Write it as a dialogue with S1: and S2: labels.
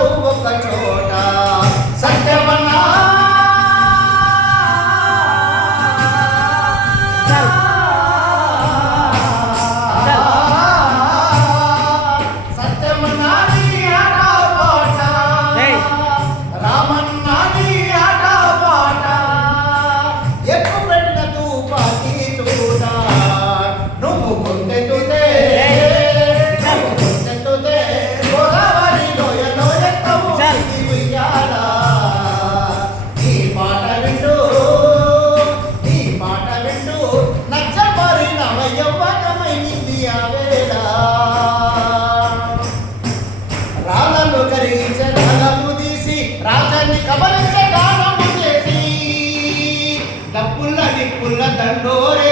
S1: ರೂಪ தண்டோரை